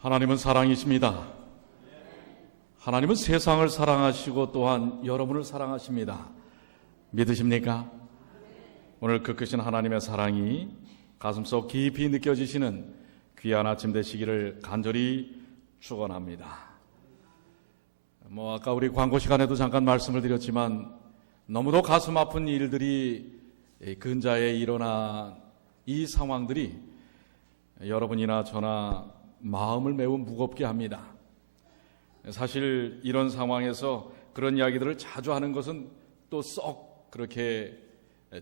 하나님은 사랑이십니다. 하나님은 세상을 사랑하시고 또한 여러분을 사랑하십니다. 믿으십니까? 오늘 그 크신 하나님의 사랑이 가슴속 깊이 느껴지시는 귀한 아침 되시기를 간절히 축원합니다. 아까 우리 광고 시간에도 잠깐 말씀을 드렸지만 너무도 가슴 아픈 일들이 근자에 일어난 이 상황들이 여러분이나 저나 마음을 매우 무겁게 합니다. 사실 이런 상황에서 그런 이야기들을 자주 하는 것은 또 썩 그렇게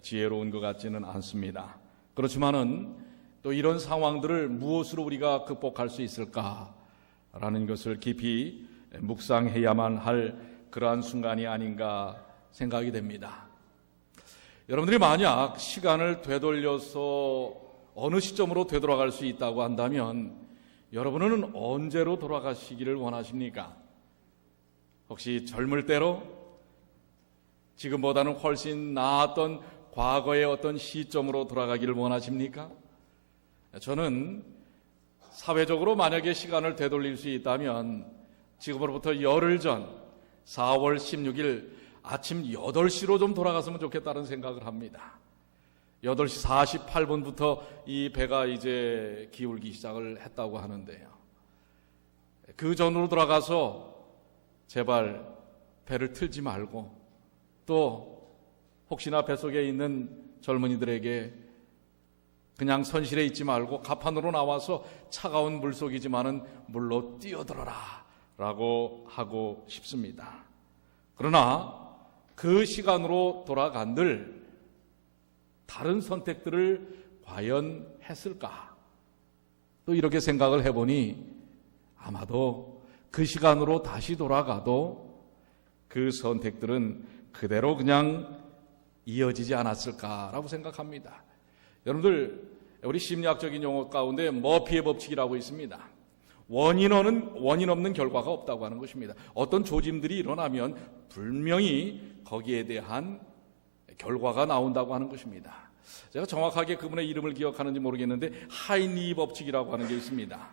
지혜로운 것 같지는 않습니다. 그렇지만은 또 이런 상황들을 무엇으로 우리가 극복할 수 있을까라는 것을 깊이 묵상해야만 할 그러한 순간이 아닌가 생각이 됩니다. 여러분들이 만약 시간을 되돌려서 어느 시점으로 되돌아갈 수 있다고 한다면 여러분은 언제로 돌아가시기를 원하십니까? 혹시 젊을 때로? 지금보다는 훨씬 나았던 과거의 어떤 시점으로 돌아가기를 원하십니까? 저는 사회적으로 만약에 시간을 되돌릴 수 있다면 지금으로부터 열흘 전 4월 16일 아침 8시로 좀 돌아갔으면 좋겠다는 생각을 합니다. 8시 48분부터 이 배가 이제 기울기 시작을 했다고 하는데요. 그 전으로 돌아가서 제발 배를 틀지 말고 또 혹시나 뱃속에 있는 젊은이들에게 그냥 선실에 있지 말고 갑판으로 나와서 차가운 물속이지만은 물로 뛰어들어라 라고 하고 싶습니다. 그러나 그 시간으로 돌아간들 다른 선택들을 과연 했을까? 또 이렇게 생각을 해보니 아마도 그 시간으로 다시 돌아가도 그 선택들은 그대로 그냥 이어지지 않았을까라고 생각합니다. 여러분들 우리 심리학적인 용어 가운데 머피의 법칙이라고 있습니다. 원인 없는 결과가 없다고 하는 것입니다. 어떤 조짐들이 일어나면 분명히 거기에 대한 결과가 나온다고 하는 것입니다. 제가 정확하게 그분의 이름을 기억하는지 모르겠는데 하인리 법칙이라고 하는 게 있습니다.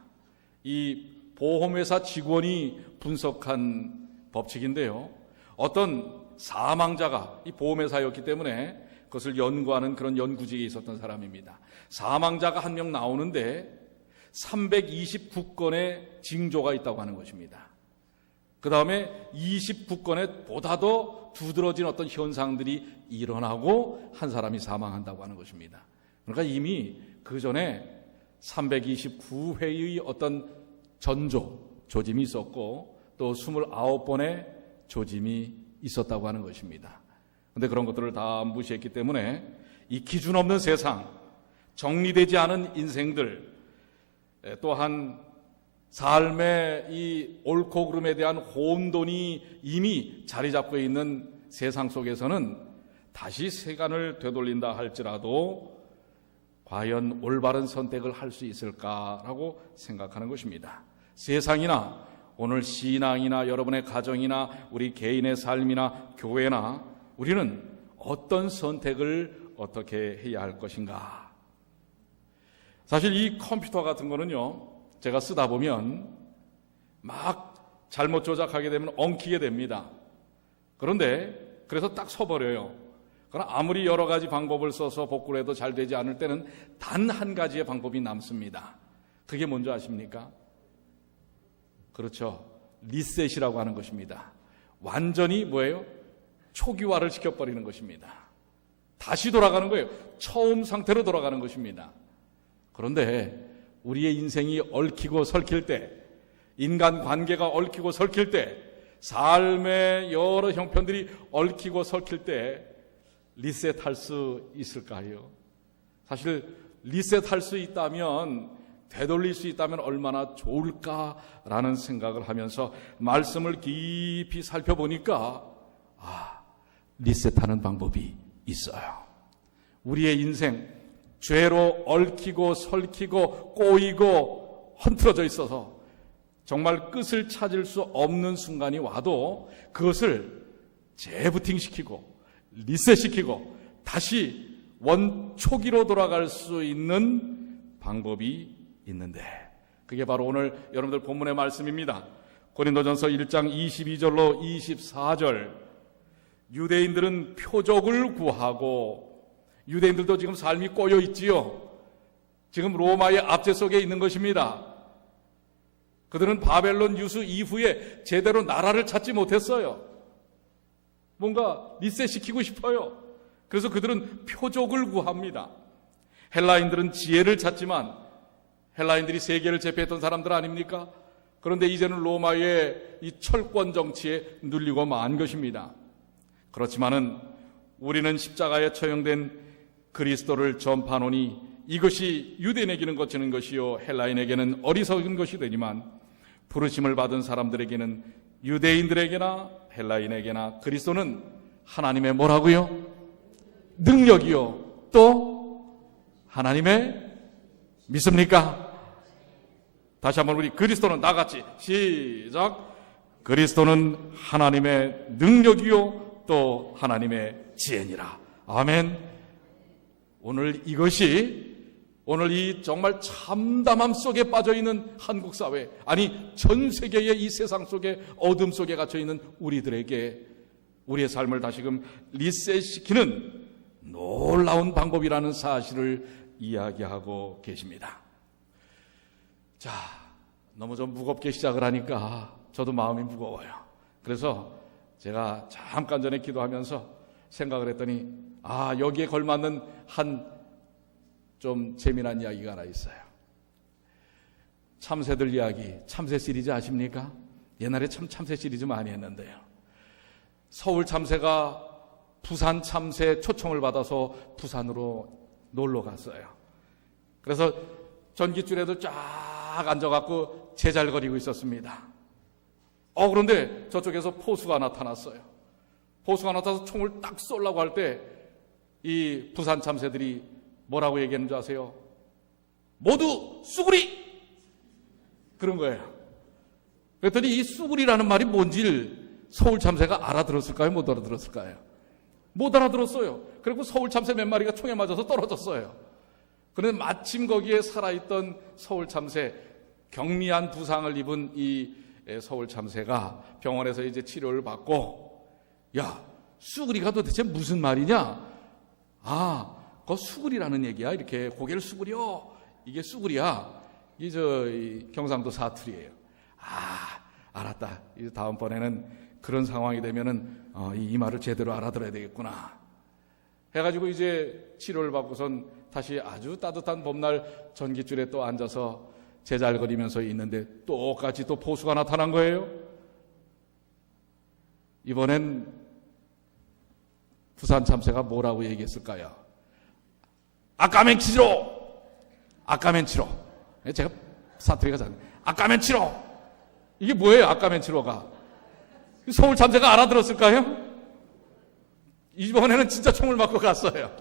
이 보험회사 직원이 분석한 법칙인데요. 어떤 사망자가 이 보험회사였기 때문에 그것을 연구하는 그런 연구직에 있었던 사람입니다. 사망자가 한 명 나오는데 329건의 징조가 있다고 하는 것입니다. 그 다음에 29건의 보다 더 두드러진 어떤 현상들이 일어나고 한 사람이 사망한다고 하는 것입니다. 그러니까 이미 그 전에 329회의 어떤 조짐이 있었고 또 29번의 조짐이 있었다고 하는 것입니다. 그런데 그런 것들을 다 무시했기 때문에 이 기준 없는 세상, 정리되지 않은 인생들, 또한 삶의 이 옳고 그름에 대한 혼돈이 이미 자리 잡고 있는 세상 속에서는 다시 시간을 되돌린다 할지라도 과연 올바른 선택을 할 수 있을까라고 생각하는 것입니다. 세상이나 오늘 신앙이나 여러분의 가정이나 우리 개인의 삶이나 교회나 우리는 어떤 선택을 어떻게 해야 할 것인가? 사실 이 컴퓨터 같은 거는요, 제가 쓰다 보면 막 잘못 조작하게 되면 엉키게 됩니다. 그런데 그래서 딱 서버려요. 그러나 아무리 여러 가지 방법을 써서 복구를 해도 잘 되지 않을 때는 단 한 가지의 방법이 남습니다. 그게 뭔지 아십니까? 그렇죠. 리셋이라고 하는 것입니다. 완전히 뭐예요? 초기화를 시켜버리는 것입니다. 다시 돌아가는 거예요. 처음 상태로 돌아가는 것입니다. 그런데 우리의 인생이 얽히고 설킬 때, 인간 관계가 얽히고 설킬 때, 삶의 여러 형편들이 얽히고 설킬 때 리셋할 수 있을까요? 사실 리셋할 수 있다면, 되돌릴 수 있다면 얼마나 좋을까라는 생각을 하면서 말씀을 깊이 살펴보니까 리셋하는 방법이 있어요. 우리의 인생 죄로 얽히고 설키고 꼬이고 헌트러져 있어서 정말 끝을 찾을 수 없는 순간이 와도 그것을 재부팅시키고 리셋시키고 다시 원초기로 돌아갈 수 있는 방법이 있는데 그게 바로 오늘 여러분들 본문의 말씀입니다. 고린도전서 1장 22절로 24절. 유대인들은 표적을 구하고, 유대인들도 지금 삶이 꼬여 있지요. 지금 로마의 압제 속에 있는 것입니다. 그들은 바벨론 유수 이후에 제대로 나라를 찾지 못했어요. 뭔가 리셋시키고 싶어요. 그래서 그들은 표적을 구합니다. 헬라인들은 지혜를 찾지만, 헬라인들이 세계를 제패했던 사람들 아닙니까? 그런데 이제는 로마의 이 철권 정치에 눌리고 만 것입니다. 그렇지만은 우리는 십자가에 처형된 그리스도를 전파하노니 이것이 유대인에게는 거치는 것이요 헬라인에게는 어리석은 것이 되지만 부르심을 받은 사람들에게는, 유대인들에게나 헬라인에게나 그리스도는 하나님의 뭐라고요? 능력이요, 또 하나님의 믿습니까? 다시 한번 우리 그리스도는 다 같이 시작. 그리스도는 하나님의 능력이요 또 하나님의 지혜니라. 아멘. 오늘 이것이, 오늘 이 정말 참담함 속에 빠져있는 한국 사회, 아니 전 세계의 이 세상 속에 어둠 속에 갇혀있는 우리들에게 우리의 삶을 다시금 리셋시키는 놀라운 방법이라는 사실을 이야기하고 계십니다. 자, 너무 좀 무겁게 시작을 하니까 저도 마음이 무거워요. 그래서 제가 잠깐 전에 기도하면서 생각을 했더니, 여기에 걸맞는 한 좀 재미난 이야기가 하나 있어요. 참새들 이야기, 참새 시리즈 아십니까? 옛날에 참 참새 시리즈 많이 했는데요. 서울 참새가 부산 참새 초청을 받아서 부산으로 놀러 갔어요. 그래서 전깃줄에도 쫙 앉아갖고 제잘거리고 있었습니다. 그런데 저쪽에서 포수가 나타났어요. 포수가 나타나서 총을 딱 쏘려고 할 때 이 부산 참새들이 뭐라고 얘기하는 줄 아세요? 모두 쑥으리! 그런 거예요. 그랬더니 이 쑥으리라는 말이 뭔지 서울 참새가 알아들었을까요? 못 알아들었을까요? 못 알아들었어요. 그리고 서울 참새 몇 마리가 총에 맞아서 떨어졌어요. 그런데 마침 거기에 살아있던 서울 참새, 경미한 부상을 입은 이 서울 참새가 병원에서 이제 치료를 받고, 야, 쑥으리가 도대체 무슨 말이냐? 그거 수구리라는 얘기야. 이렇게 고개를 수구려. 이게 수구리야. 이게 경상도 사투리예요. 알았다. 이제 다음번에는 그런 상황이 되면은 이 말을 제대로 알아들어야 되겠구나. 해가지고 이제 치료를 받고선 다시 아주 따뜻한 봄날 전깃줄에 또 앉아서 제잘거리면서 있는데 똑같이 또 포수가 나타난 거예요. 이번엔 부산 참새가 뭐라고 얘기했을까요? 아까멘치로! 아까멘치로. 제가 사투리가 잘. 아까멘치로! 이게 뭐예요, 아까멘치로가? 서울 참새가 알아들었을까요? 이번에는 진짜 총을 맞고 갔어요.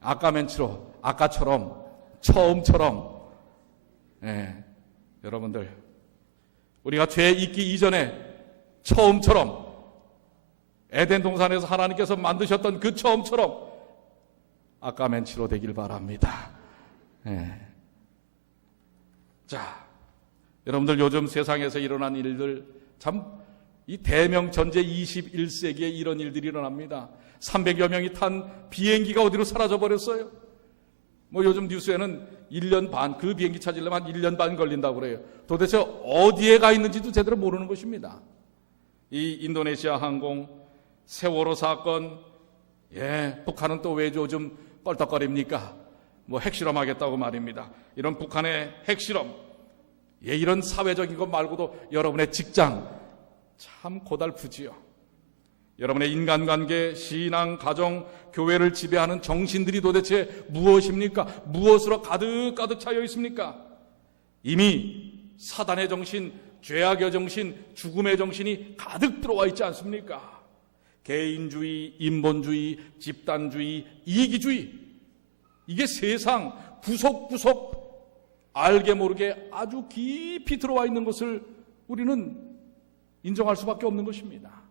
아까멘치로. 아까처럼, 처음처럼. 여러분들, 우리가 죄 있기 이전에 처음처럼, 에덴 동산에서 하나님께서 만드셨던 그 처음처럼 아까멘치로 되길 바랍니다. 자, 여러분들 요즘 세상에서 일어난 일들, 참 이 대명 전제 21세기에 이런 일들이 일어납니다. 300여 명이 탄 비행기가 어디로 사라져 버렸어요. 요즘 뉴스에는 1년 반, 그 비행기 찾으려면 한 1년 반 걸린다고 그래요. 도대체 어디에 가 있는지도 제대로 모르는 것입니다. 이 인도네시아 항공 세월호 사건, 북한은 또 왜 요즘 뻘떡거립니까? 핵실험하겠다고 말입니다. 이런 북한의 핵실험, 이런 사회적인 것 말고도 여러분의 직장 참 고달프지요. 여러분의 인간관계, 신앙, 가정, 교회를 지배하는 정신들이 도대체 무엇입니까? 무엇으로 가득 차여 있습니까? 이미 사단의 정신, 죄악의 정신, 죽음의 정신이 가득 들어와 있지 않습니까? 개인주의, 인본주의, 집단주의, 이기주의, 이게 세상 구석구석 알게 모르게 아주 깊이 들어와 있는 것을 우리는 인정할 수밖에 없는 것입니다.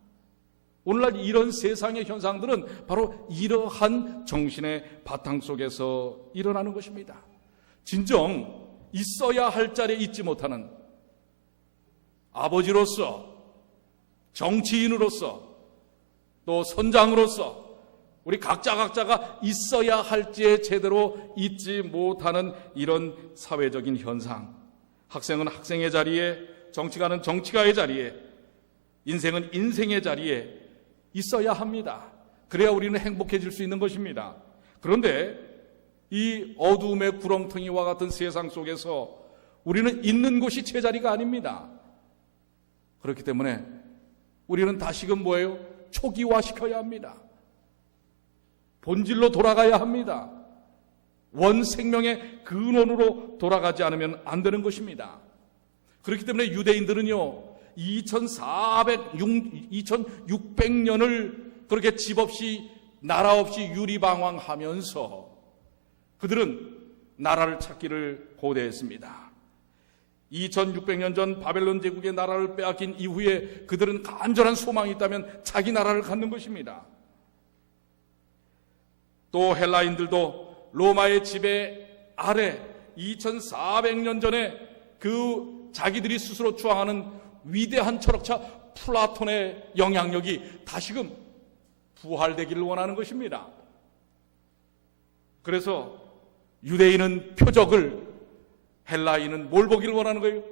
오늘날 이런 세상의 현상들은 바로 이러한 정신의 바탕 속에서 일어나는 것입니다. 진정 있어야 할 자리에 있지 못하는 아버지로서, 정치인으로서, 또 선장으로서 우리 각자가 있어야 할지에 제대로 있지 못하는 이런 사회적인 현상. 학생은 학생의 자리에, 정치가는 정치가의 자리에, 인생은 인생의 자리에 있어야 합니다. 그래야 우리는 행복해질 수 있는 것입니다. 그런데 이 어두움의 구렁텅이와 같은 세상 속에서 우리는 있는 곳이 제자리가 아닙니다. 그렇기 때문에 우리는 다시금 뭐예요? 초기화시켜야 합니다. 본질로 돌아가야 합니다. 원생명의 근원으로 돌아가지 않으면 안 되는 것입니다. 그렇기 때문에 유대인들은요, 2600년을 그렇게 집 없이 나라 없이 유리방황하면서 그들은 나라를 찾기를 고대했습니다. 2600년 전 바벨론 제국의 나라를 빼앗긴 이후에 그들은 간절한 소망이 있다면 자기 나라를 갖는 것입니다. 또 헬라인들도 로마의 지배 아래 2400년 전에 그 자기들이 스스로 주장하는 위대한 철학자 플라톤의 영향력이 다시금 부활되기를 원하는 것입니다. 그래서 유대인은 표적을, 헬라인은 뭘 보기를 원하는 거예요?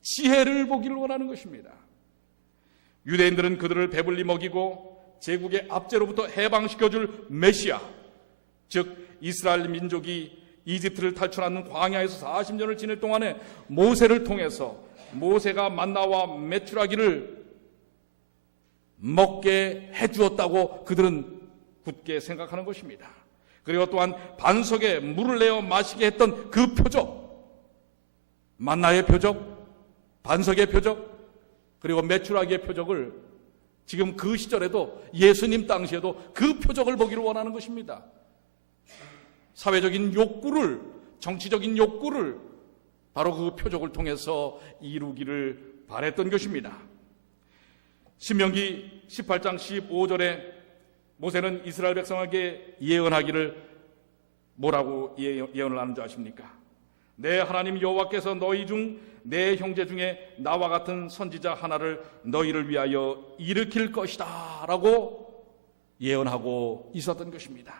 지혜를 보기를 원하는 것입니다. 유대인들은 그들을 배불리 먹이고 제국의 압제로부터 해방시켜줄 메시아, 즉 이스라엘 민족이 이집트를 탈출하는 광야에서 40년을 지낼 동안에 모세를 통해서 모세가 만나와 메추라기를 먹게 해주었다고 그들은 굳게 생각하는 것입니다. 그리고 또한 반석에 물을 내어 마시게 했던 그 표적, 만나의 표적, 반석의 표적, 그리고 메추라기의 표적을 지금 그 시절에도 예수님 당시에도 그 표적을 보기를 원하는 것입니다. 사회적인 욕구를, 정치적인 욕구를 바로 그 표적을 통해서 이루기를 바랬던 것입니다. 신명기 18장 15절에 모세는 이스라엘 백성에게 예언하기를 뭐라고 예언을 하는 줄 아십니까? 내 하나님 여호와께서 너희 중 내 형제 중에 나와 같은 선지자 하나를 너희를 위하여 일으킬 것이다 라고 예언하고 있었던 것입니다.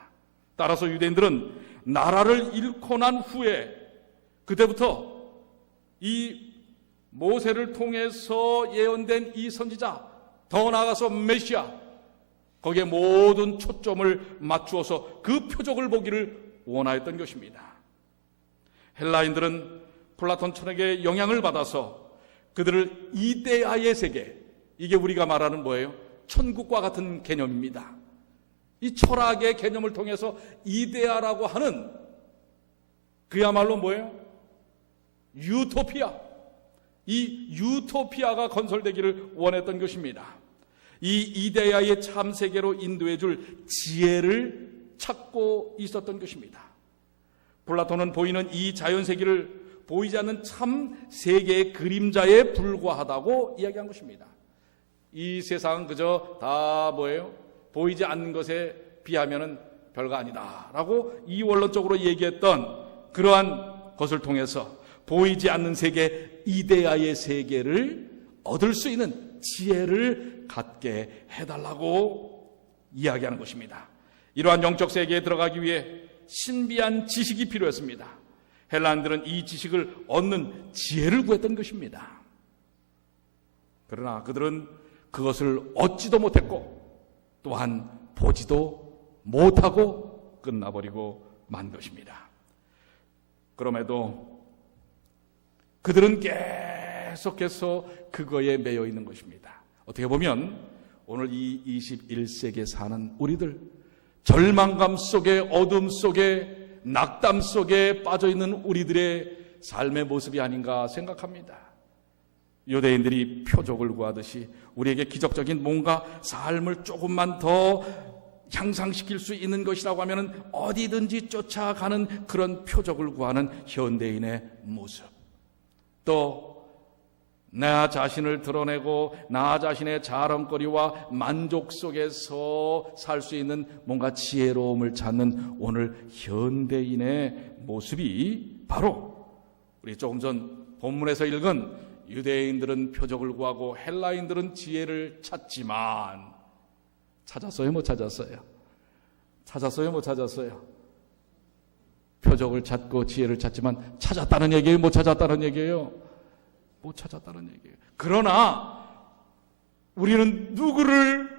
따라서 유대인들은 나라를 잃고 난 후에 그때부터 이 모세를 통해서 예언된 이 선지자, 더 나아가서 메시아, 거기에 모든 초점을 맞추어서 그 표적을 보기를 원하였던 것입니다. 헬라인들은 플라톤 철학의 영향을 받아서 그들을 이데아의 세계, 이게 우리가 말하는 뭐예요? 천국과 같은 개념입니다. 이 철학의 개념을 통해서 이데아라고 하는 그야말로 뭐예요? 유토피아, 이 유토피아가 건설되기를 원했던 것입니다. 이 이데아의 참 세계로 인도해 줄 지혜를 찾고 있었던 것입니다. 플라톤은 보이는 이 자연 세계를 보이지 않는 참 세계의 그림자에 불과하다고 이야기한 것입니다. 이 세상은 그저 다 뭐예요? 보이지 않는 것에 비하면은 별거 아니다 라고 이원론적으로 얘기했던 그러한 것을 통해서 보이지 않는 세계, 이데아의 세계를 얻을 수 있는 지혜를 갖게 해달라고 이야기하는 것입니다. 이러한 영적 세계에 들어가기 위해 신비한 지식이 필요했습니다. 헬라인들은 이 지식을 얻는 지혜를 구했던 것입니다. 그러나 그들은 그것을 얻지도 못했고 또한 보지도 못하고 끝나버리고 만 것입니다. 그럼에도 그들은 계속해서 그거에 매여 있는 것입니다. 어떻게 보면 오늘 이 21세기에 사는 우리들, 절망감 속에, 어둠 속에, 낙담 속에 빠져있는 우리들의 삶의 모습이 아닌가 생각합니다. 유대인들이 표적을 구하듯이 우리에게 기적적인 뭔가 삶을 조금만 더 향상시킬 수 있는 것이라고 하면 어디든지 쫓아가는 그런 표적을 구하는 현대인의 모습, 또 나 자신을 드러내고 나 자신의 자랑거리와 만족 속에서 살 수 있는 뭔가 지혜로움을 찾는 오늘 현대인의 모습이 바로 우리 조금 전 본문에서 읽은 유대인들은 표적을 구하고 헬라인들은 지혜를 찾지만 찾았어요? 못 찾았어요? 찾았어요? 못 찾았어요? 표적을 찾고 지혜를 찾지만 찾았다는 얘기예요? 못 찾았다는 얘기예요? 못 찾았다는 얘기예요. 그러나 우리는 누구를?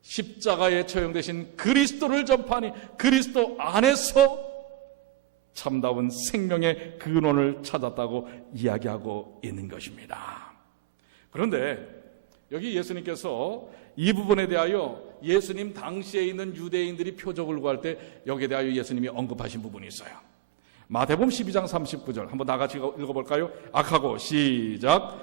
십자가에 처형되신 그리스도를 전파하니 그리스도 안에서 참다운 생명의 근원을 찾았다고 이야기하고 있는 것입니다. 그런데 여기 예수님께서 이 부분에 대하여 예수님 당시에 있는 유대인들이 표적을 구할 때 여기에 대하여 예수님이 언급하신 부분이 있어요. 마태복음 12장 39절 한번 나같이 읽어볼까요? 악하고 시작.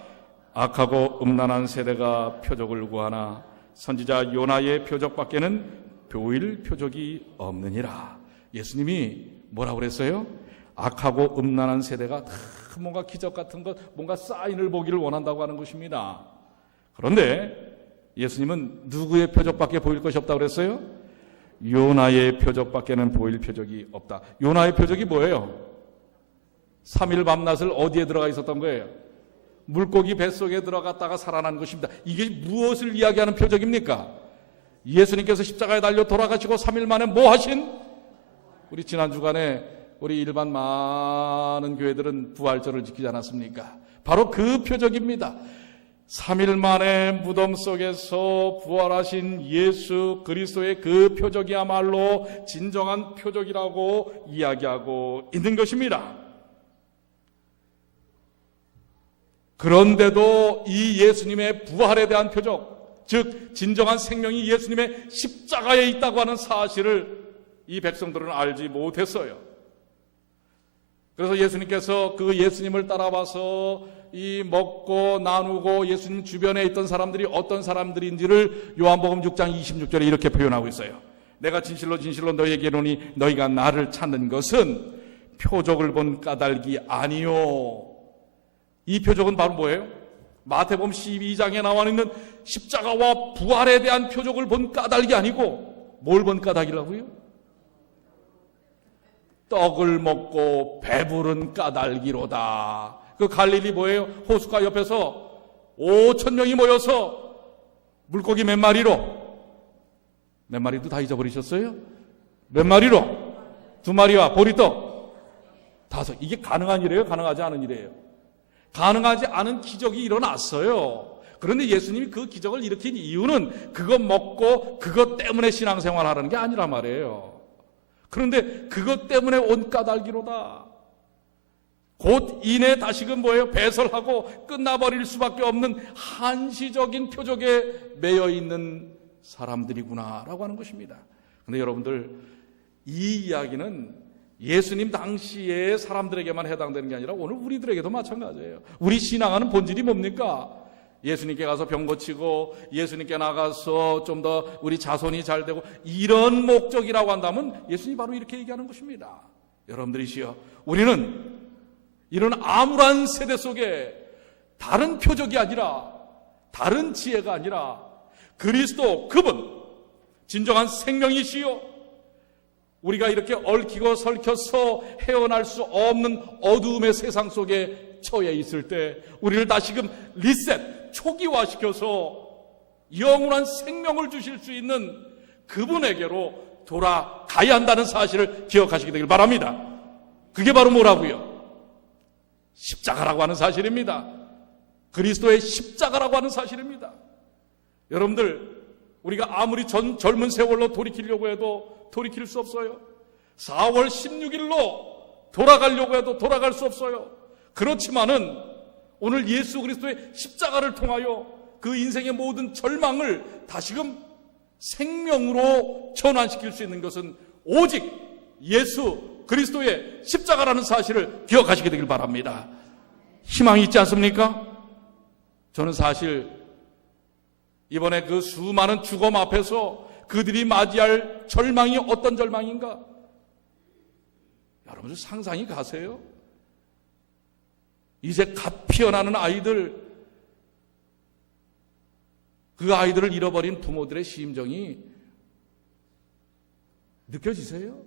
악하고 음란한 세대가 표적을 구하나 선지자 요나의 표적밖에는 보일 표적이 없느니라. 예수님이 뭐라고 그랬어요? 악하고 음란한 세대가 다 뭔가 기적 같은 것, 뭔가 사인을 보기를 원한다고 하는 것입니다. 그런데 예수님은 누구의 표적밖에 보일 것이 없다고 그랬어요? 요나의 표적밖에는 보일 표적이 없다. 요나의 표적이 뭐예요? 3일 밤낮을 어디에 들어가 있었던 거예요? 물고기 뱃속에 들어갔다가 살아난 것입니다. 이게 무엇을 이야기하는 표적입니까? 예수님께서 십자가에 달려 돌아가시고 3일 만에 뭐 하신? 우리 지난 주간에 우리 일반 많은 교회들은 부활절을 지키지 않았습니까? 바로 그 표적입니다. 3일 만에 무덤 속에서 부활하신 예수 그리스도의 그 표적이야말로 진정한 표적이라고 이야기하고 있는 것입니다. 그런데도 이 예수님의 부활에 대한 표적, 즉 진정한 생명이 예수님의 십자가에 있다고 하는 사실을 이 백성들은 알지 못했어요. 그래서 예수님께서 그 예수님을 따라와서 이 먹고 나누고 예수님 주변에 있던 사람들이 어떤 사람들인지를 요한복음 6장 26절에 이렇게 표현하고 있어요. 내가 진실로 진실로 너희에게 이르노니 너희가 나를 찾는 것은 표적을 본 까닭이 아니요. 이 표적은 바로 뭐예요? 마태복음 12장에 나와 있는 십자가와 부활에 대한 표적을 본 까닭이 아니고 뭘 본 까닭이라고요? 떡을 먹고 배부른 까닭이로다. 그 갈릴리 뭐예요? 호숫가 옆에서 5,000명이 모여서 물고기 몇 마리로? 몇 마리도 다 잊어버리셨어요? 몇 마리로? 2마리와 보리떡 5. 이게 가능한 일이에요? 가능하지 않은 일이에요? 가능하지 않은 기적이 일어났어요. 그런데 예수님이 그 기적을 일으킨 이유는 그것 먹고 그것 때문에 신앙생활 하라는 게 아니란 말이에요. 그런데 그것 때문에 온 까닭이로다. 곧 이내 다시금 뭐예요? 배설하고 끝나버릴 수밖에 없는 한시적인 표적에 매여 있는 사람들이구나라고 하는 것입니다. 그런데 여러분들, 이 이야기는 예수님 당시의 사람들에게만 해당되는 게 아니라 오늘 우리들에게도 마찬가지예요. 우리 신앙하는 본질이 뭡니까? 예수님께 가서 병 고치고 예수님께 나가서 좀 더 우리 자손이 잘 되고 이런 목적이라고 한다면 예수님이 바로 이렇게 얘기하는 것입니다. 여러분들이시여, 우리는 이런 암울한 세대 속에 다른 표적이 아니라 다른 지혜가 아니라 그리스도 그분 진정한 생명이시요, 우리가 이렇게 얽히고 설켜서 헤어날 수 없는 어두움의 세상 속에 처해 있을 때 우리를 다시금 리셋, 초기화시켜서 영원한 생명을 주실 수 있는 그분에게로 돌아가야 한다는 사실을 기억하시게 되길 바랍니다. 그게 바로 뭐라고요? 십자가라고 하는 사실입니다. 그리스도의 십자가라고 하는 사실입니다. 여러분들, 우리가 아무리 젊은 세월로 돌이키려고 해도 돌이킬 수 없어요. 4월 16일로 돌아가려고 해도 돌아갈 수 없어요. 그렇지만은 오늘 예수 그리스도의 십자가를 통하여 그 인생의 모든 절망을 다시금 생명으로 전환시킬 수 있는 것은 오직 예수 그리스도의 십자가라는 사실을 기억하시게 되길 바랍니다. 희망이 있지 않습니까? 저는 사실 이번에 그 수많은 죽음 앞에서 그들이 맞이할 절망이 어떤 절망인가? 여러분 상상이 가세요? 이제 갓 피어나는 아이들, 그 아이들을 잃어버린 부모들의 심정이 느껴지세요?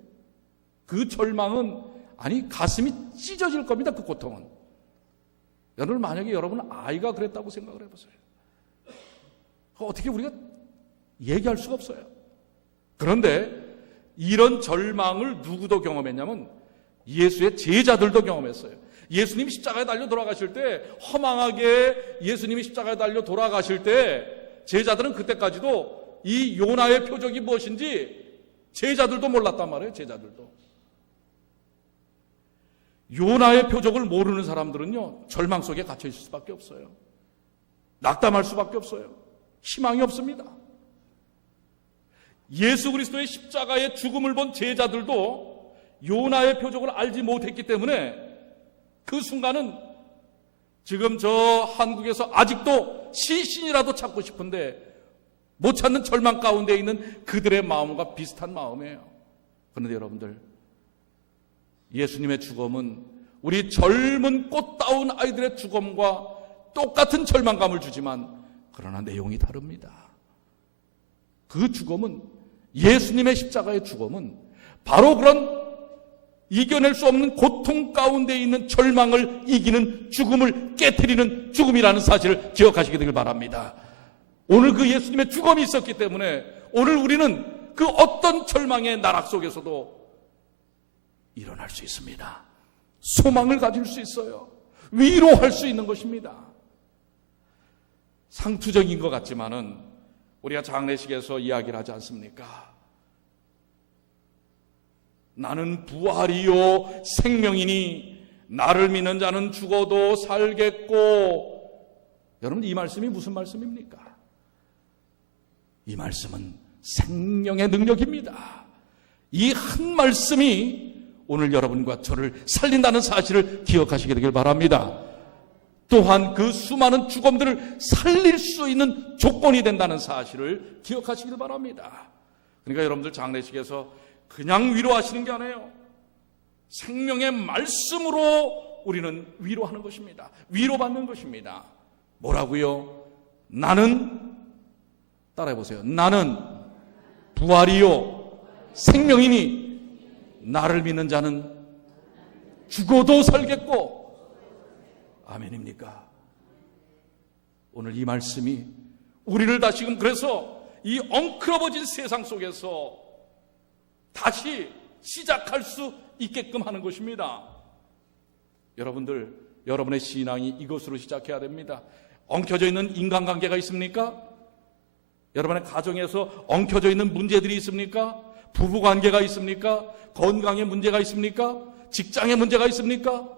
그 절망은 아니 가슴이 찢어질 겁니다. 그 고통은. 여러분 만약에 여러분 아이가 그랬다고 생각을 해보세요. 어떻게 우리가 얘기할 수가 없어요. 그런데 이런 절망을 누구도 경험했냐면 예수의 제자들도 경험했어요. 예수님이 십자가에 달려 돌아가실 때, 허망하게 예수님이 십자가에 달려 돌아가실 때 제자들은 그때까지도 이 요나의 표적이 무엇인지 제자들도 몰랐단 말이에요. 제자들도. 요나의 표적을 모르는 사람들은요, 절망 속에 갇혀 있을 수밖에 없어요. 낙담할 수밖에 없어요. 희망이 없습니다. 예수 그리스도의 십자가의 죽음을 본 제자들도 요나의 표적을 알지 못했기 때문에 그 순간은 지금 저 한국에서 아직도 시신이라도 찾고 싶은데 못 찾는 절망 가운데 있는 그들의 마음과 비슷한 마음이에요. 그런데 여러분들, 예수님의 죽음은 우리 젊은 꽃다운 아이들의 죽음과 똑같은 절망감을 주지만 그러나 내용이 다릅니다. 그 죽음은, 예수님의 십자가의 죽음은 바로 그런 이겨낼 수 없는 고통 가운데 있는 절망을 이기는 죽음을 깨트리는 죽음이라는 사실을 기억하시게 되길 바랍니다. 오늘 그 예수님의 죽음이 있었기 때문에 오늘 우리는 그 어떤 절망의 나락 속에서도 일어날 수 있습니다. 소망을 가질 수 있어요. 위로할 수 있는 것입니다. 상투적인 것 같지만은 우리가 장례식에서 이야기를 하지 않습니까? 나는 부활이요 생명이니 나를 믿는 자는 죽어도 살겠고. 여러분, 이 말씀이 무슨 말씀입니까? 이 말씀은 생명의 능력입니다. 이 한 말씀이 오늘 여러분과 저를 살린다는 사실을 기억하시게 되길 바랍니다. 또한 그 수많은 죽음들을 살릴 수 있는 조건이 된다는 사실을 기억하시길 바랍니다. 그러니까 여러분들 장례식에서 그냥 위로하시는 게 아니에요. 생명의 말씀으로 우리는 위로하는 것입니다. 위로받는 것입니다. 뭐라고요? 나는, 따라해보세요. 나는 부활이요 생명이니 나를 믿는 자는 죽어도 살겠고. 아멘입니까? 오늘 이 말씀이 우리를 다시금 그래서 이 엉클어버진 세상 속에서 다시 시작할 수 있게끔 하는 것입니다. 여러분들, 여러분의 신앙이 이것으로 시작해야 됩니다. 엉켜져 있는 인간관계가 있습니까? 여러분의 가정에서 엉켜져 있는 문제들이 있습니까? 부부관계가 있습니까? 건강에 문제가 있습니까? 직장에 문제가 있습니까?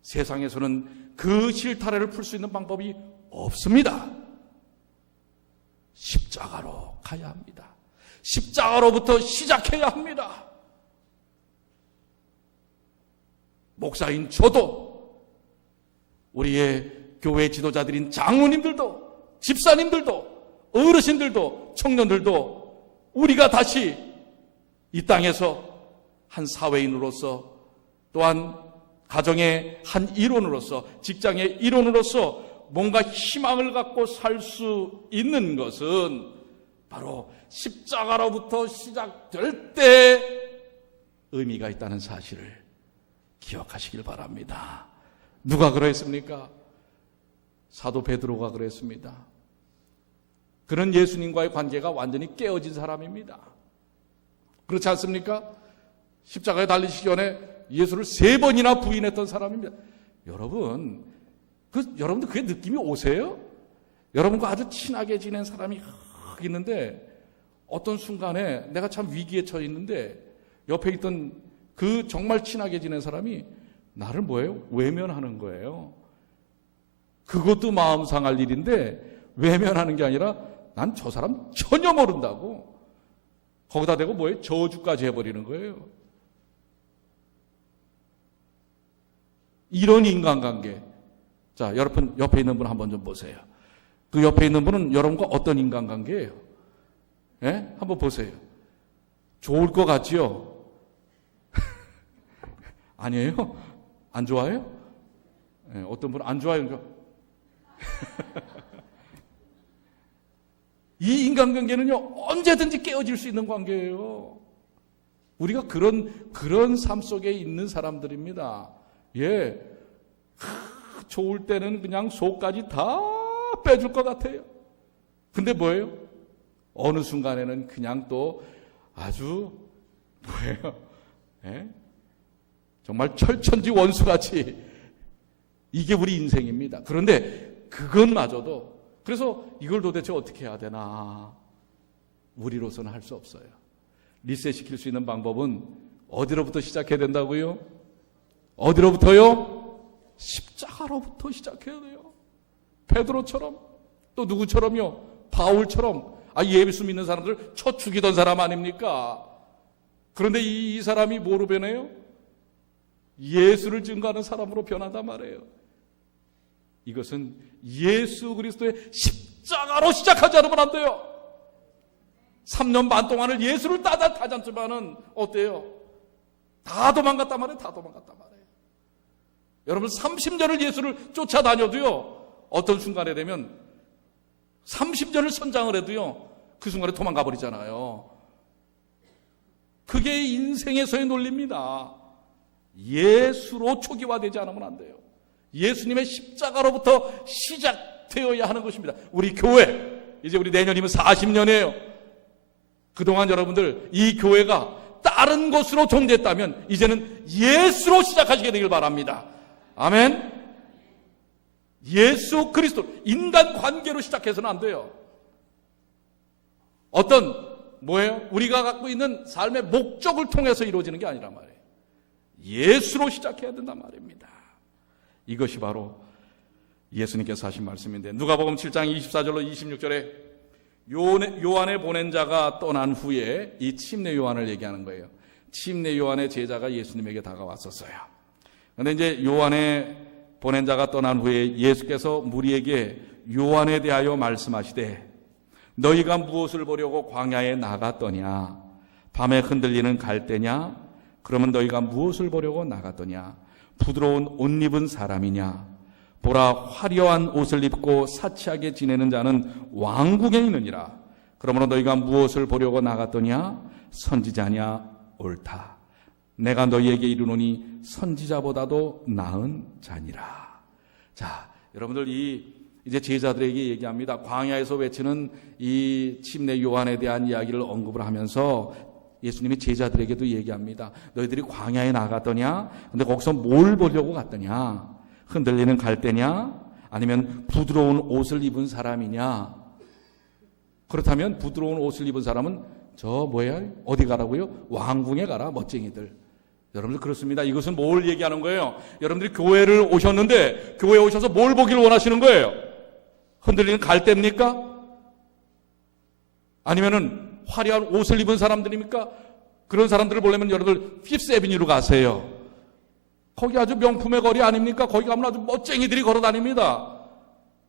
세상에서는 그 실타래를 풀 수 있는 방법이 없습니다. 십자가로 가야 합니다. 십자가로부터 시작해야 합니다. 목사인 저도, 우리의 교회 지도자들인 장로님들도, 집사님들도, 어르신들도, 청년들도 우리가 다시 이 땅에서 한 사회인으로서, 또한 가정의 한 일원으로서, 직장의 일원으로서 뭔가 희망을 갖고 살 수 있는 것은 바로 십자가로부터 시작될 때 의미가 있다는 사실을 기억하시길 바랍니다. 누가 그랬습니까? 사도 베드로가 그랬습니다. 그는 예수님과의 관계가 완전히 깨어진 사람입니다. 그렇지 않습니까? 십자가에 달리시기 전에 예수를 3번이나 부인했던 사람입니다. 여러분들 그게 느낌이 오세요? 여러분과 아주 친하게 지낸 사람이 있는데 어떤 순간에 내가 참 위기에 처해 있는데 옆에 있던 그 정말 친하게 지낸 사람이 나를 뭐예요? 외면하는 거예요. 그것도 마음 상할 일인데 외면하는 게 아니라 난 저 사람 전혀 모른다고 거기다 대고 뭐예요? 저주까지 해버리는 거예요. 이런 인간관계. 자, 여러분 옆에 있는 분 한번 좀 보세요. 그 옆에 있는 분은 여러분과 어떤 인간관계예요? 예? 한번 보세요. 좋을 것 같지요? 아니에요? 안 좋아요? 예, 어떤 분은 안 좋아요. 그러니까. 이 인간관계는요, 언제든지 깨어질 수 있는 관계예요. 우리가 그런 삶 속에 있는 사람들입니다. 예. 좋을 때는 그냥 속까지 다 빼줄 것 같아요. 근데 뭐예요? 어느 순간에는 그냥 또 아주 뭐예요? 예? 정말 철천지 원수같이 이게 우리 인생입니다. 그런데 그것마저도 그래서 이걸 도대체 어떻게 해야 되나? 우리로서는 할 수 없어요. 리셋시킬 수 있는 방법은 어디로부터 시작해야 된다고요? 어디로부터요? 십자가로부터 시작해야 돼요. 베드로처럼 또 누구처럼요? 바울처럼 예수 믿는 사람들 쳐 죽이던 사람 아닙니까? 그런데 이 사람이 뭐로 변해요? 예수를 증거하는 사람으로 변한단 말이에요. 이것은 예수 그리스도의 십자가로 시작하지 않으면 안 돼요. 3년 반 동안을 예수를 타지 않지만은 어때요? 다 도망갔단 말이에요. 다 도망갔단 말이에요. 여러분 30년을 예수를 쫓아다녀도요, 어떤 순간에 되면 30년을 선장을 해도요, 그 순간에 도망가 버리잖아요. 그게 인생에서의 논리입니다. 예수로 초기화되지 않으면 안 돼요. 예수님의 십자가로부터 시작되어야 하는 것입니다. 우리 교회, 이제 우리 내년이면 40년이에요. 그동안 여러분들 이 교회가 다른 곳으로 존재했다면 이제는 예수로 시작하시게 되길 바랍니다. 아멘. 예수 그리스도, 인간 관계로 시작해서는 안 돼요. 어떤 뭐예요? 우리가 갖고 있는 삶의 목적을 통해서 이루어지는 게 아니란 말이에요. 예수로 시작해야 된단 말입니다. 이것이 바로 예수님께서 하신 말씀인데, 누가복음 7장 24절로 26절에 요한의 보낸 자가 떠난 후에 이 침례 요한을 얘기하는 거예요. 침례 요한의 제자가 예수님에게 다가왔었어요. 그런데 이제 요한의 보낸 자가 떠난 후에 예수께서 무리에게 요한에 대하여 말씀하시되, 너희가 무엇을 보려고 광야에 나갔더냐? 밤에 흔들리는 갈대냐? 그러면 너희가 무엇을 보려고 나갔더냐? 부드러운 옷 입은 사람이냐? 보라, 화려한 옷을 입고 사치하게 지내는 자는 왕궁에 있느니라. 그러므로 너희가 무엇을 보려고 나갔더냐? 선지자냐? 옳다. 내가 너희에게 이르노니 선지자보다도 나은 자니라. 자, 여러분들 이제 제자들에게 얘기합니다. 광야에서 외치는 이 침례 요한에 대한 이야기를 언급을 하면서 예수님이 제자들에게도 얘기합니다. 너희들이 광야에 나갔더냐? 근데 거기서 뭘 보려고 갔더냐? 흔들리는 갈대냐? 아니면 부드러운 옷을 입은 사람이냐? 그렇다면 부드러운 옷을 입은 사람은 어디 가라고요? 왕궁에 가라, 멋쟁이들. 여러분들 그렇습니다. 이것은 뭘 얘기하는 거예요? 여러분들이 교회를 오셨는데 교회에 오셔서 뭘 보기를 원하시는 거예요? 흔들리는 갈대입니까? 아니면은 화려한 옷을 입은 사람들입니까? 그런 사람들을 보려면 여러분들 피프스 애비뉴로 가세요. 거기 아주 명품의 거리 아닙니까? 거기 가면 아주 멋쟁이들이 걸어 다닙니다.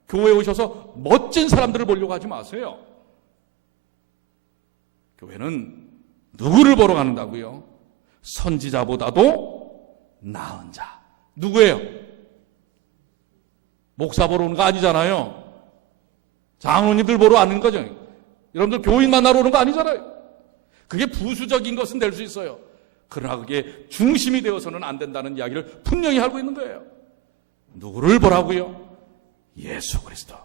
교회에 오셔서 멋진 사람들을 보려고 하지 마세요. 교회는 누구를 보러 가는다고요? 선지자보다도 나은 자. 누구예요? 목사 보러 오는 거 아니잖아요. 장로님들 보러 왔는 거죠. 여러분들 교인 만나러 오는 거 아니잖아요. 그게 부수적인 것은 될 수 있어요. 그러나 그게 중심이 되어서는 안 된다는 이야기를 분명히 하고 있는 거예요. 누구를 보라고요? 예수 그리스도.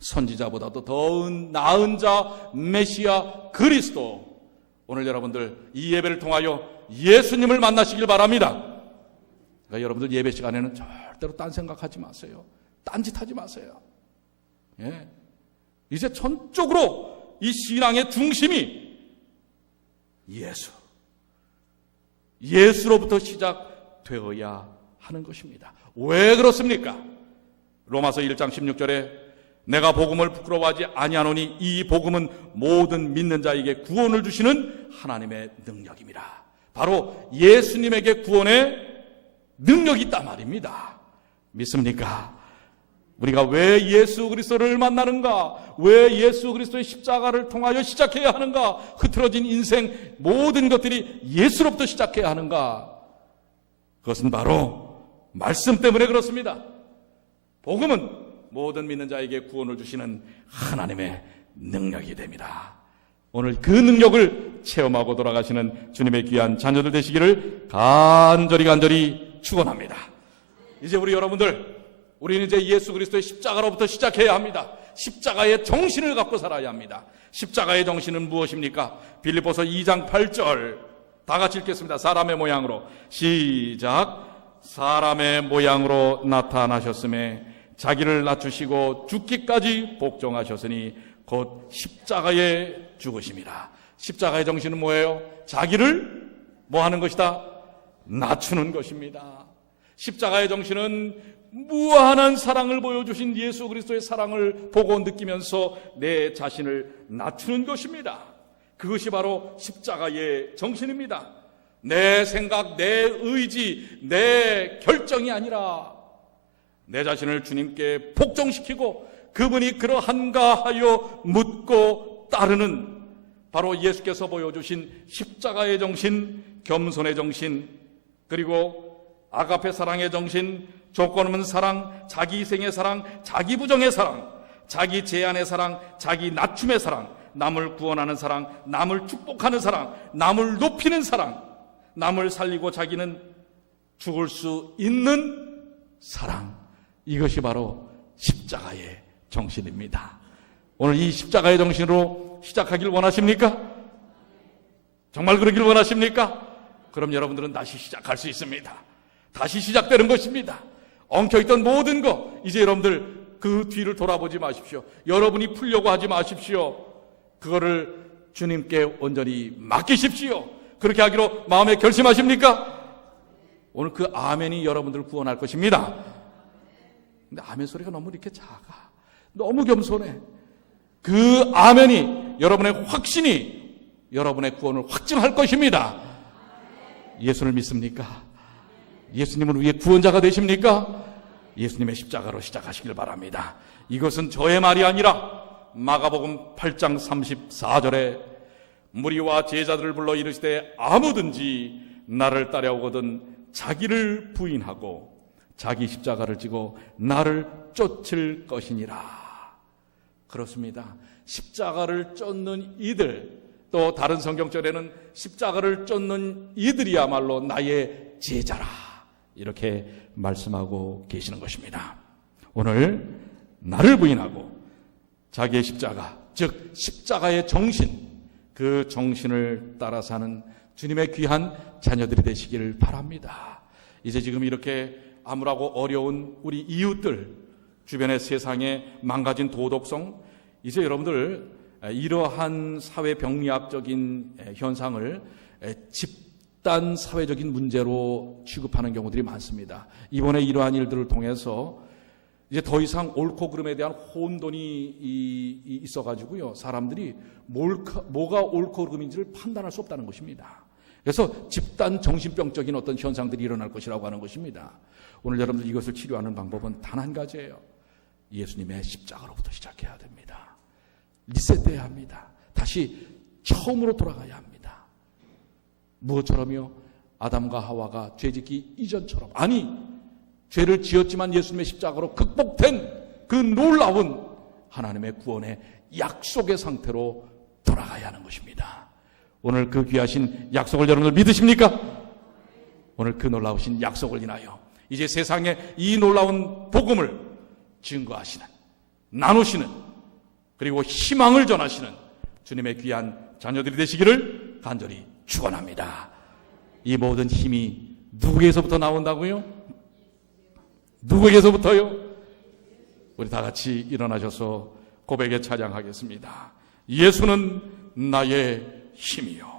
선지자보다도 더 나은 자, 메시아 그리스도. 오늘 여러분들 이 예배를 통하여 예수님을 만나시길 바랍니다. 그러니까 여러분들 예배 시간에는 절대로 딴 생각하지 마세요. 딴짓하지 마세요. 예. 이제 전적으로 이 신앙의 중심이 예수로부터 시작되어야 하는 것입니다. 왜 그렇습니까? 로마서 1장 16절에 내가 복음을 부끄러워하지 아니하노니 이 복음은 모든 믿는 자에게 구원을 주시는 하나님의 능력입니다. 바로 예수님에게 구원의 능력이 있단 말입니다. 믿습니까? 우리가 왜 예수 그리스도를 만나는가? 왜 예수 그리스도의 십자가를 통하여 시작해야 하는가? 흐트러진 인생 모든 것들이 예수로부터 시작해야 하는가? 그것은 바로 말씀 때문에 그렇습니다. 복음은 모든 믿는 자에게 구원을 주시는 하나님의 능력이 됩니다. 오늘 그 능력을 체험하고 돌아가시는 주님의 귀한 자녀들 되시기를 간절히 축원합니다. 이제 우리 여러분들, 우리는 이제 예수 그리스도의 십자가로부터 시작해야 합니다. 십자가의 정신을 갖고 살아야 합니다. 십자가의 정신은 무엇입니까? 빌립보서 2장 8절 다 같이 읽겠습니다. 사람의 모양으로 시작. 사람의 모양으로 나타나셨음에 자기를 낮추시고 죽기까지 복종하셨으니 곧 십자가에 죽으심이라. 십자가의 정신은 뭐예요? 자기를 뭐 하는 것이다? 낮추는 것입니다. 십자가의 정신은 무한한 사랑을 보여주신 예수 그리스도의 사랑을 보고 느끼면서 내 자신을 낮추는 것입니다. 그것이 바로 십자가의 정신입니다. 내 생각, 내 의지, 내 결정이 아니라 내 자신을 주님께 복종시키고 그분이 그러한가 하여 묻고 따르는 바로 예수께서 보여주신 십자가의 정신, 겸손의 정신, 그리고 아가페 사랑의 정신, 조건 없는 사랑, 자기 희생의 사랑, 자기 부정의 사랑, 자기 제한의 사랑, 자기 낮춤의 사랑, 남을 구원하는 사랑, 남을 축복하는 사랑, 남을 높이는 사랑, 남을 살리고 자기는 죽을 수 있는 사랑. 이것이 바로 십자가의 정신입니다. 오늘 이 십자가의 정신으로 시작하길 원하십니까? 정말 그러길 원하십니까? 그럼 여러분들은 다시 시작할 수 있습니다. 다시 시작되는 것입니다. 엉켜있던 모든 것, 이제 여러분들 그 뒤를 돌아보지 마십시오. 여러분이 풀려고 하지 마십시오. 그거를 주님께 온전히 맡기십시오. 그렇게 하기로 마음에 결심하십니까? 오늘 그 아멘이 여러분들을 구원할 것입니다. 근데 아멘 소리가 너무 이렇게 작아. 너무 겸손해. 그 아멘이 여러분의 확신이 여러분의 구원을 확증할 것입니다. 예수를 믿습니까? 예수님은 위에 구원자가 되십니까? 예수님의 십자가로 시작하시길 바랍니다. 이것은 저의 말이 아니라 마가복음 8장 34절에 무리와 제자들을 불러 이르시되 아무든지 나를 따라오거든 자기를 부인하고 자기 십자가를 지고 나를 쫓을 것이니라. 그렇습니다. 십자가를 쫓는 이들, 또 다른 성경절에는 십자가를 쫓는 이들이야말로 나의 제자라, 이렇게 말씀하고 계시는 것입니다. 오늘 나를 부인하고 자기의 십자가, 즉 십자가의 정신, 그 정신을 따라 사는 주님의 귀한 자녀들이 되시기를 바랍니다. 이제 지금 이렇게 암울하고 어려운 우리 이웃들, 주변의 세상에 망가진 도덕성, 이제 여러분들 이러한 사회 병리학적인 현상을 집단 사회적인 문제로 취급하는 경우들이 많습니다. 이번에 이러한 일들을 통해서 이제 더 이상 옳고 그름에 대한 혼돈이 있어가지고요, 사람들이 뭐가 옳고 그름인지를 판단할 수 없다는 것입니다. 그래서 집단 정신병적인 어떤 현상들이 일어날 것이라고 하는 것입니다. 오늘 여러분들 이것을 치료하는 방법은 단 한 가지예요. 예수님의 십자가로부터 시작해야 됩니다. 리셋돼야 합니다. 다시 처음으로 돌아가야 합니다. 무엇처럼요? 아담과 하와가 죄짓기 이전처럼, 아니 죄를 지었지만 예수님의 십자가로 극복된 그 놀라운 하나님의 구원의 약속의 상태로 돌아가야 하는 것입니다. 오늘 그 귀하신 약속을 여러분들 믿으십니까? 오늘 그 놀라우신 약속을 인하여 이제 세상에 이 놀라운 복음을 증거하시는, 나누시는, 그리고 희망을 전하시는 주님의 귀한 자녀들이 되시기를 간절히 축원합니다. 이 모든 힘이 누구에게서부터 나온다고요? 누구에게서부터요? 우리 다 같이 일어나셔서 고백에 찬양하겠습니다. 예수는 나의 힘이요